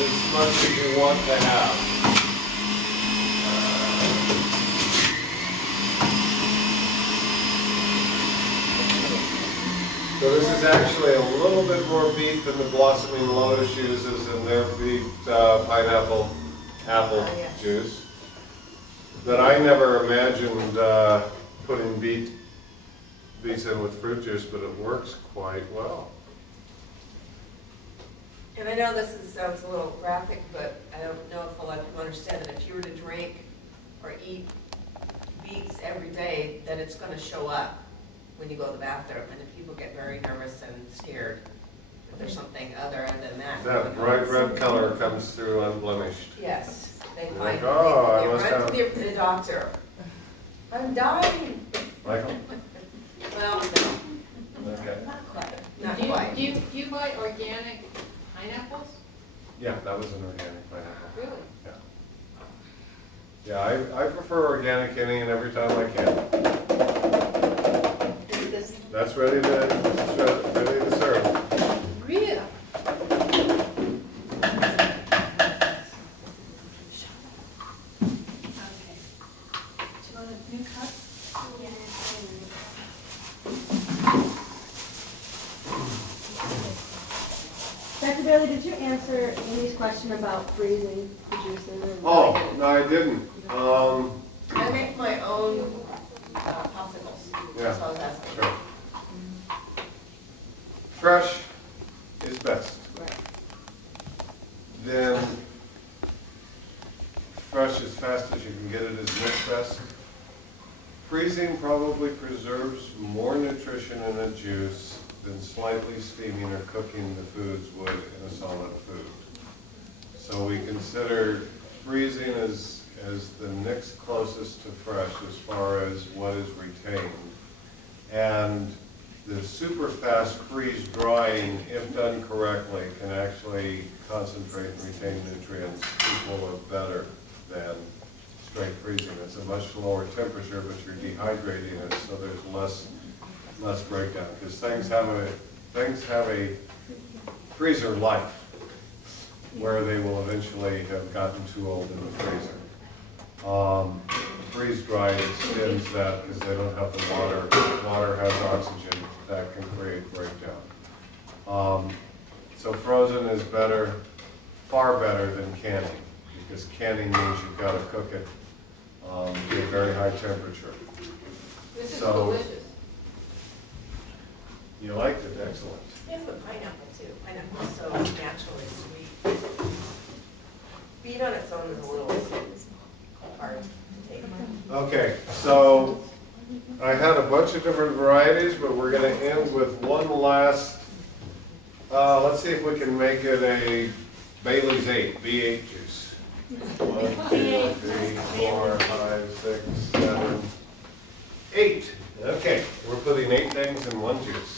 as much as you want to have. So this is actually a little bit more beet than the blossoming lotus uses in their beet pineapple apple juice. That I never imagined putting beets in with fruit juice, but it works quite well. And I know this sounds a little graphic, but I don't know if a lot of people understand that if you were to drink or eat beets every day, then it's going to show up when you go to the bathroom, and if people get very nervous and scared that there's something other than that. That bright red color comes through unblemished. Yes, they You're find like, oh, they I must run have... to the doctor. I'm dying. Michael? Well, no. Okay. Not quite. Do you buy organic pineapples? Yeah, that was an organic pineapple. Really? Yeah. Yeah, I prefer organic any and every time I can. That's ready to serve. Really? Okay. Do you want a new cup? Yeah. Dr. Bailey, did you answer Amy's question about freezing the juice in there? Oh, no, I didn't. I make my own popsicles. Yeah, So I was asking. sure. Fresh is best. Right. Then fresh as fast as you can get it is next best. Freezing probably preserves more nutrition in a juice than slightly steaming or cooking the foods would in a solid food. So we consider freezing as the next closest to fresh as far as what is retained. And the super fast freeze drying, if done correctly, can actually concentrate and retain nutrients equal or better than straight freezing. It's a much lower temperature, but you're dehydrating it, so there's less breakdown. Because things have a freezer life where they will eventually have gotten too old in the freezer. Freeze dried extends that because they don't have the water. Water has oxygen that can create breakdown. So frozen is better, far better than canning, because canning means you've got to cook it to a very high temperature. This is So, delicious. You liked it, excellent. It's with pineapple too. Pineapple is so naturally sweet. Beet on its own is a little hard to take. Okay, so I had a bunch of different varieties, but we're going to end with one last. Let's see if we can make it a Bailey's 8, B8 juice. 1, 2, 3, 4, 5, 6, 7, 8. Okay, we're putting 8 things in one juice.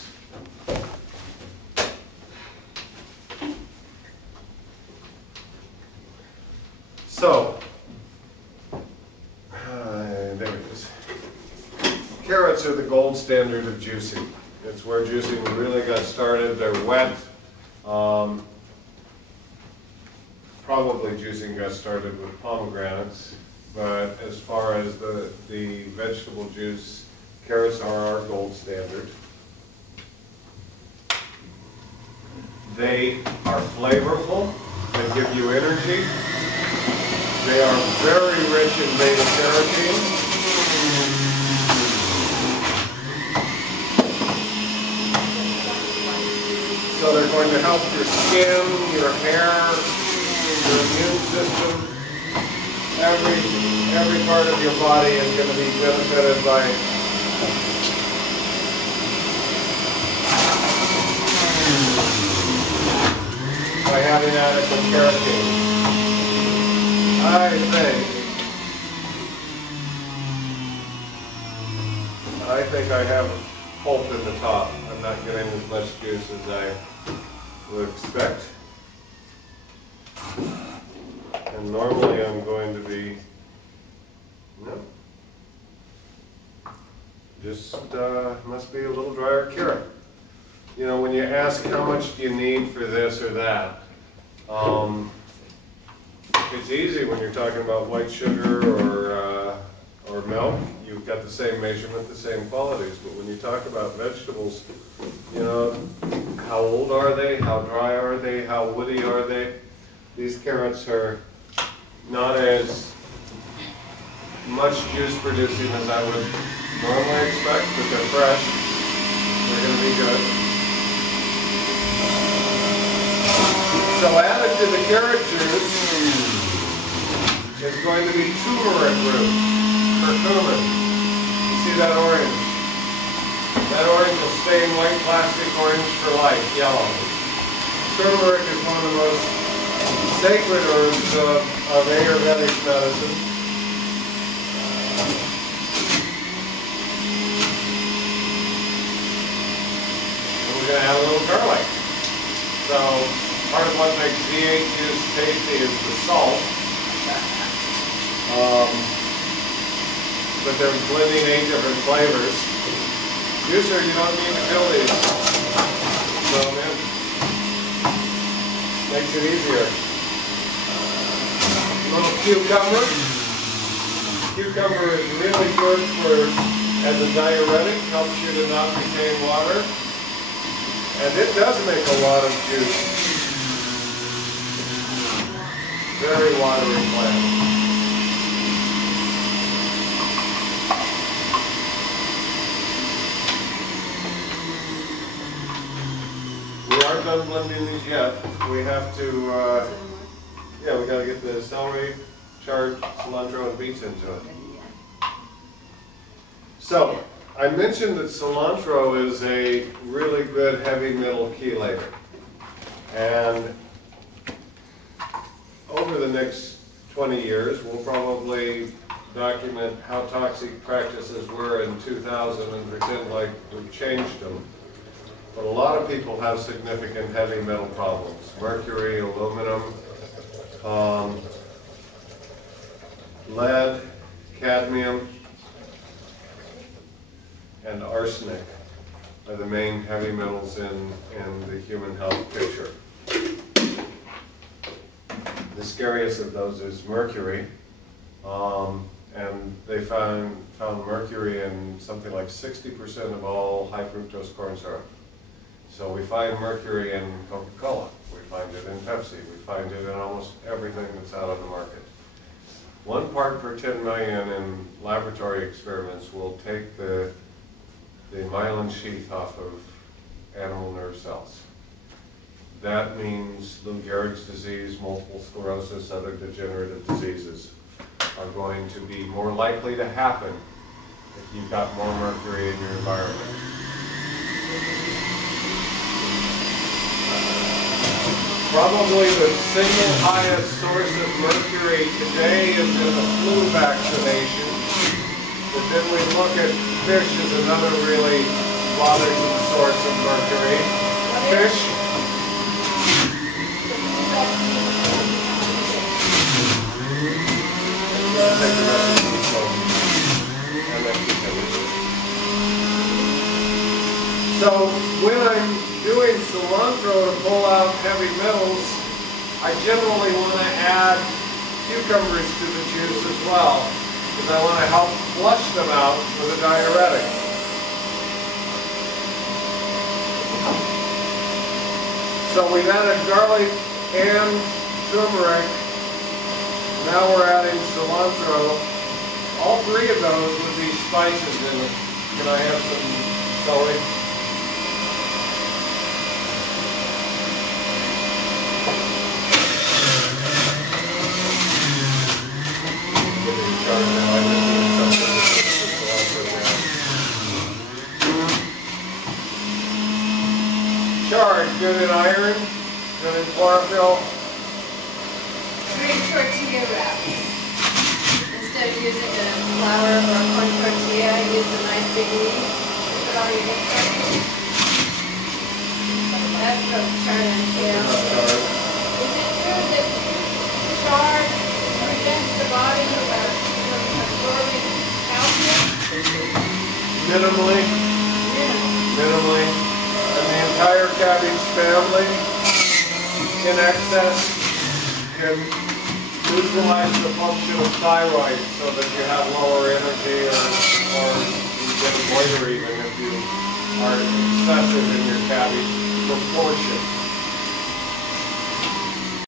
So, there it is. Carrots are the gold standard of juicing. It's where juicing really got started. They're wet. Probably juicing got started with pomegranates, but as far as the vegetable juice, carrots are our gold standard. They are flavorful. They give you energy. They are very rich in beta-carotene. So they're going to help your skin, your hair, your immune system. Every part of your body is going to be benefited by having adequate carotene. I think I have pulp in the top. I'm not getting as much juice as I would expect. And normally I'm going to be, just must be a little drier carrot. You know, when you ask how much do you need for this or that, it's easy when you're talking about white sugar or milk. You've got the same measurement, the same qualities. But when you talk about vegetables, you know, how old are they? How dry are they? How woody are they? These carrots are not as much juice producing as I would normally expect, but they're fresh. They're going to be good. So added to the carrot juice is going to be turmeric root, curcumin. You see that orange? That orange will stay in white plastic orange for life, yellow. Turmeric is one of the most sacred herbs of Ayurvedic medicine. And we're going to add a little garlic. So part of what makes V8 juice tasty is the salt. But they're blending 8 different flavors. Juicer, you don't need to kill these. Throw them in. Makes it easier. A little cucumber. Cucumber is really good as a diuretic, helps you to not retain water. And it does make a lot of juice. Very watery plant. We aren't done blending these yet. We have to, yeah, we got to get the celery, chard, cilantro, and beets into it. So, I mentioned that cilantro is a really good heavy metal chelator. And over the next 20 years, we'll probably document how toxic practices were in 2000 and pretend like we've changed them. But a lot of people have significant heavy metal problems. Mercury, aluminum, lead, cadmium, and arsenic are the main heavy metals in the human health picture. The scariest of those is mercury, and they found mercury in something like 60% of all high fructose corn syrup. So we find mercury in Coca-Cola, we find it in Pepsi, we find it in almost everything that's out on the market. 1 part per 10 million in laboratory experiments will take the myelin sheath off of animal nerve cells. That means Lou Gehrig's disease, multiple sclerosis, other degenerative diseases are going to be more likely to happen if you've got more mercury in your environment. Probably the single highest source of mercury today is in the flu vaccination. But then we look at fish as another really bothersome source of mercury. Fish. So when I'm doing cilantro to pull out heavy metals, I generally want to add cucumbers to the juice as well, because I want to help flush them out with a diuretic. So we've added garlic and turmeric. Now we're adding cilantro. All 3 of those with these spices in it. Can I have some celery? Chard, good in iron, good in chlorophyll. Green tortilla wraps. Instead of using a flour or a corn tortilla, use a nice big leaf. Put all your mixed veggies. That's the chard and kale. Is it true that chard prevents the body from absorbing calcium? Minimally. And the entire cabbage family in excess can Visualize the function of thyroid so that you have lower energy or you get goiter even if you are excessive in your cabbage proportion.